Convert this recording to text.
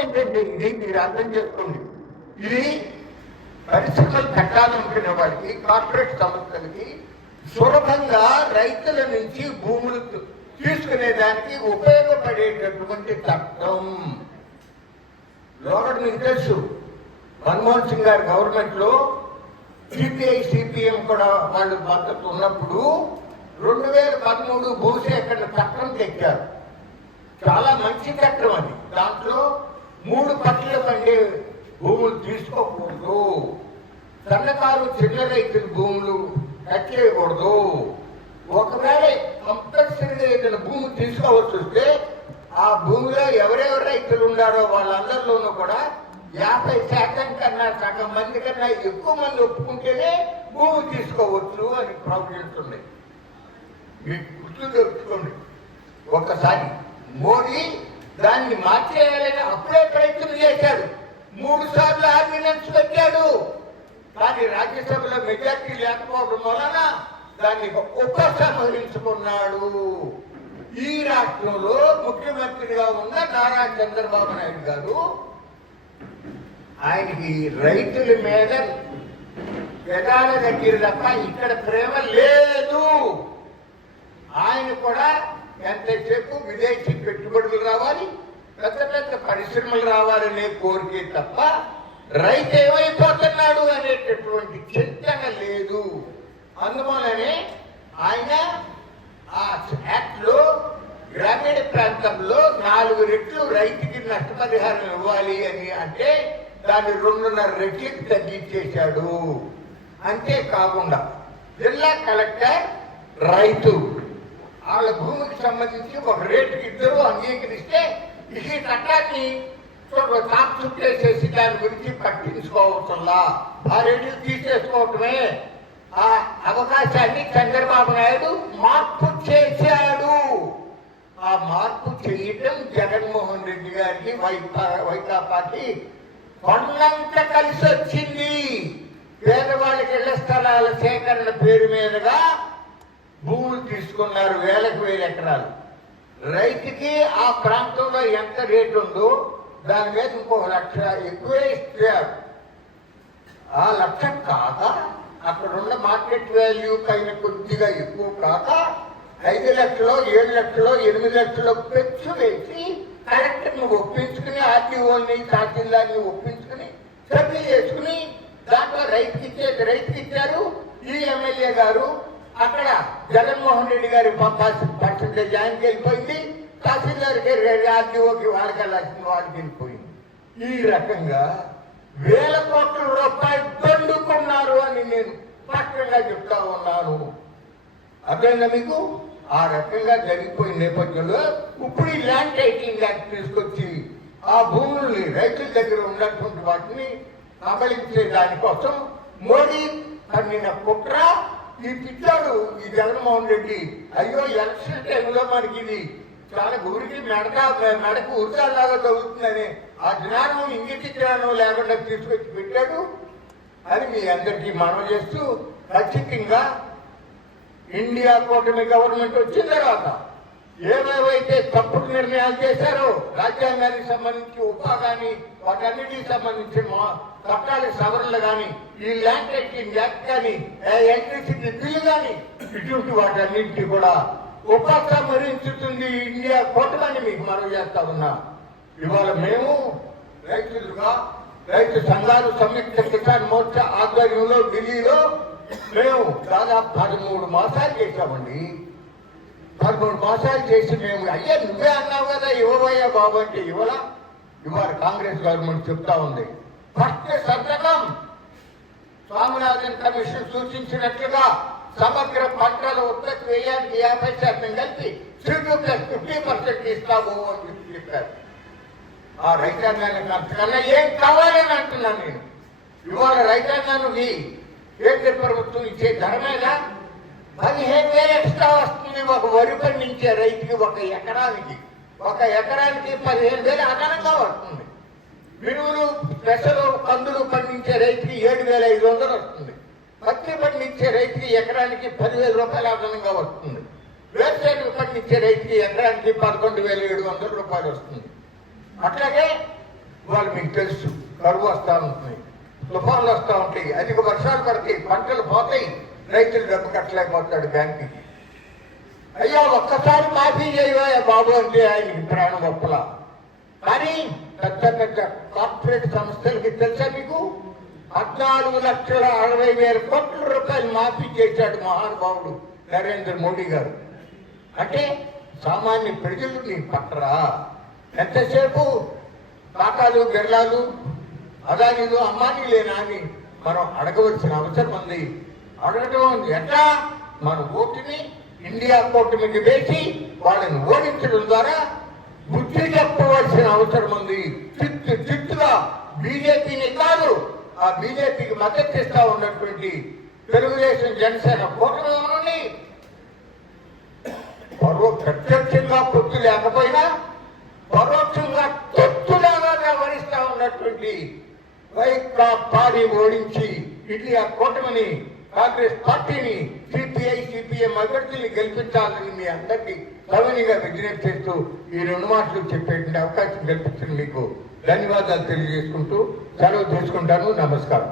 ఏంటంటే ఇది మీరు అర్థం చేసుకోండి. ఇది పరిశ్రమలు పెట్టాలనుకునే వాడికి, కార్పొరేట్ సంస్థలకి సులభంగా రైతుల నుంచి భూములు తీసుకునేదానికి ఉపయోగపడేటటువంటి చట్టం. లోకల్ మీకు తెలుసు, మన్మోహన్ సింగ్ గారి గవర్నమెంట్ లో సిపిఐ సిపిఎం కూడా వాళ్ళు మద్దతు ఉన్నప్పుడు 2013 భూసేకరణ చట్టం తెచ్చారు. చాలా మంచి చట్టం అది. దాంట్లో 3 పట్ల పండే భూములు తీసుకోకూడదు, సన్నకారు చిన్న రైతుల భూములు కట్టేయకూడదు. ఒకవేళ కంపల్సరీగా ఏదైనా భూమి తీసుకోవాల్సి వస్తే ఆ భూమిలో ఎవరెవరు రైతులు ఉన్నారో వాళ్ళందరిలోనూ కూడా 50% కన్నా సగం మంది కన్నా ఎక్కువ మంది ఒప్పుకుంటేనే భూమి తీసుకోవచ్చు అని ప్రావిజన్స్ ఉన్నాయి. మీకు గుర్తు తెలుసుకోండి. ఒకసారి మోడీ దాన్ని మార్చేయాలని అప్పుడే ప్రయత్నం చేశాడు. 3 సార్లు ఆర్డినెన్స్ పెట్టాడు. కానీ రాజ్యసభలో మెజార్టీ లేకపోవడం వలన దాన్ని ఉపసంహరించుకున్నాడు. ఈ రాష్ట్రంలో ముఖ్యమంత్రిగా ఉన్న నారా చంద్రబాబు నాయుడు గారు, ఆయనకి రైతుల మీద పెదాల దగ్గర తప్ప ఇక్కడ ప్రేమ లేదు. ఆయన కూడా ఎంతసేపు విదేశీ పెట్టుబడులు రావాలి, పెద్ద పెద్ద పరిశ్రమలు రావాలనే కోరికే తప్ప రైతు ఏమైపోతున్నాడు అనేటటువంటి చింతన లేదు. అందువలనే ఆయన ఆ యాక్ట్ లో గ్రామీణ ప్రాంతంలో 4 రెట్లు రైతుకి నష్టపరిహారం ఇవ్వాలి అని అంటే దాన్ని 2.5 రెట్లకి తగ్గించేశాడు. అంతేకాకుండా జిల్లా కలెక్టర్ రైతు వాళ్ళ భూమికి సంబంధించి ఒక రేటుకి ఇద్దరు అంగీకరిస్తే ఈ చట్టాన్ని తాపు చుట్టేసేసి దాని గురించి పట్టించుకోవచ్చల్లా, ఆ రేట్లు తీసేసుకోవటమే. ఆ అవకాశాన్ని చంద్రబాబు నాయుడు మార్పు చేశాడు. ఆ మార్పు చేయటం జగన్మోహన్ రెడ్డి గారికి వైకాపాకి కొండంత కలిసి వచ్చింది. పేదవాళ్ళకి ఇళ్ల స్థలాల సేకరణ పేరు మీదుగా భూములు తీసుకున్నారు, 1000 ఎకరాలు. రైతుకి ఆ ప్రాంతంలో ఎంత రేటు ఉందో దాని మీద ఇంకొక 1,00,000 ఎక్కువే ఇస్తారు. ఆ 1,00,000 కాక అక్కడున్న మార్కెట్ వాల్యూ పైన కొద్దిగా ఎక్కువ కాక 5 లక్షలు, 7 లక్షలు, 8 లక్షలు పెంచు వేసి కలెక్టర్ని ఒప్పించుకుని, ఆర్టీఓని, తహసీల్దార్ని ఒప్పించుకుని సర్వే చేసుకుని దాంట్లో రైతుకి ఇచ్చారు. ఈ ఎమ్మెల్యే గారు అక్కడ జగన్మోహన్ రెడ్డి గారి పర్సెంటేజ్ ఆయనకి వెళ్ళిపోయింది, తహసీల్దార్ గారి ఆర్టీఓకి వాళ్ళకి వెళ్ళాల్సిన వాళ్ళకి వెళ్ళిపోయింది. ఈ రకంగా 1000 కోట్ల రూపాయలు దండుకున్నారు అని నేను స్పష్టంగా చెప్తా ఉన్నాను. అర్థమైందా మీకు? ఆ రకంగా జరిగిపోయిన నేపథ్యంలో ఇప్పుడు ఈ ల్యాండ్ టైటిలింగ్ యాక్ట్ తీసుకొచ్చి ఆ భూముల్ని రైతుల దగ్గర ఉన్నటువంటి వాటిని కబళించే దానికోసం మోడీ పన్నిన కుట్ర ఈ పిచ్చాడు ఈ జగన్మోహన్ రెడ్డి. అయ్యో ఎలక్షన్ టైంలో మనకి ఇది చాలా ఊరికి మెడకు ఉరిసాలాగా తగ్గుతుందని ఆ జ్ఞానం, ఇంగిటి జ్ఞానం లేకుండా తీసుకొచ్చి పెట్టాడు అని మీ అందరికీ మనవి చేస్తూ, ఖచ్చితంగా ఇండియా కూటమి గవర్నమెంట్ వచ్చిన తర్వాత ఏవేవైతే తప్పుడు నిర్ణయాలు చేశారో రాజ్యాంగానికి సంబంధించి ఉపా కానీ వాటన్నిటికి సంబంధించిన చట్టాల సవరణలు కానీ, ఈ ల్యాండ్ టైటిలింగ్ యాక్ట్ కానీ, ఎలక్ట్రిసిటీ బిల్లు కానీ, ఇటువంటి వాటన్నింటినీ కూడా ఉపసంహరించుతుంది ఇండియా కూటమి మీకు మనవి చేస్తా ఉన్నా. ఇవాళ మేము రైతులుగా రైతు సంఘాలు సంయుక్త కిసాన్ మోర్చా ఆధ్వర్యంలో ఢిల్లీలో మేము దాదాపు 13 మాసాలు చేశామండి. 13 మాసాలు చేసి మేము అయ్యా నువ్వే అన్నావు కదా ఇవ్వబోయా బాబు అంటే ఇవ్వలా. ఇవాళ కాంగ్రెస్ గవర్నమెంట్ చెప్తా ఉంది ఫస్ట్ సంతకం స్వామినాథన్ కమిషన్ సూచించినట్లుగా సమగ్ర పంటల ఉత్పత్తి వ్యయానికి 50% కలిపి +50% ఇస్తాము అని చెప్పారు. ఆ రైతాంగానికి అంతకన్నా ఏం కావాలని అంటున్నాను నేను. ఇవాళ రైతాంగానికి కేంద్ర ప్రభుత్వం ఇచ్చే ధర మీద 15,000 ఎక్స్ట్రా వస్తుంది ఒక వరి పండించే రైతుకి. ఒక ఎకరానికి 15,000 అదనంగా వస్తుంది. మినుములు, పెసలు, కందులు పండించే రైతుకి 7,500 వస్తుంది. పత్తి పండించే రైతుకి ఎకరానికి 10,000 రూపాయలు అదనంగా వస్తుంది. వేరుశెనగ పండించే రైతుకి ఎకరానికి 11,700 రూపాయలు వస్తుంది. అట్లాగే ఇవాళ మీకు తెలుసు, కరువు వస్తూ ఉంటుంది, తుఫాన్లు వస్తూ ఉంటాయి, అధిక వర్షాలు పడతాయి, పంటలు పోతాయి, రైతులు డబ్బు కట్టలేకపోతాడు బ్యాంకుకి. అయ్యా ఒక్కసారి మాఫీ చేయవా బాబు అంటే ఆయనకి ప్రాణం ఒప్పల. కానీ పెద్ద పెద్ద కార్పొరేట్ సంస్థలకి తెలుసా మీకు 14,60,60,000 కోట్ల రూపాయలు మాఫీ చేశాడు మహానుభావుడు నరేంద్ర మోడీ గారు. అంటే సామాన్య ప్రజలు నీ పట్టరా? ఎంతసేపు టాటాలు, బిర్లాలు, అదానీలు, అంబానీలేనా అని మనం అడగవలసిన అవసరం ఉంది. అడగటం ఎట్లా? మన ఓటుని ఇండియా కూటమికి వేసి వాళ్ళని ఓడించడం ద్వారా బుద్ధి చెప్పవలసిన అవసరం ఉంది. చిత్తుగా బీజేపీని కాదు, ఆ బీజేపీకి మద్దతు ఇస్తా ఉన్నటువంటి తెలుగుదేశం, జనసేన కూటమి ప్రత్యక్షంగా పొత్తు లేకపోయినా పరోక్షంగా తొత్తులాగా వ్యవహరిస్తా ఉన్నటువంటి వైకాపాని ఓడించి ఇండియా కూటమిని, కాంగ్రెస్ పార్టీని, సిపిఐ-సిపిఎం అభ్యర్థుల్ని గెలిపించాలని మీ అందరికీ సవనిగా విజ్ఞప్తి చేస్తూ ఈ 2 మాటలు చెప్పేటువంటి అవకాశం కల్పించిన మీకు ధన్యవాదాలు తెలియజేసుకుంటూ సెలవు తీసుకుంటాను. నమస్కారం.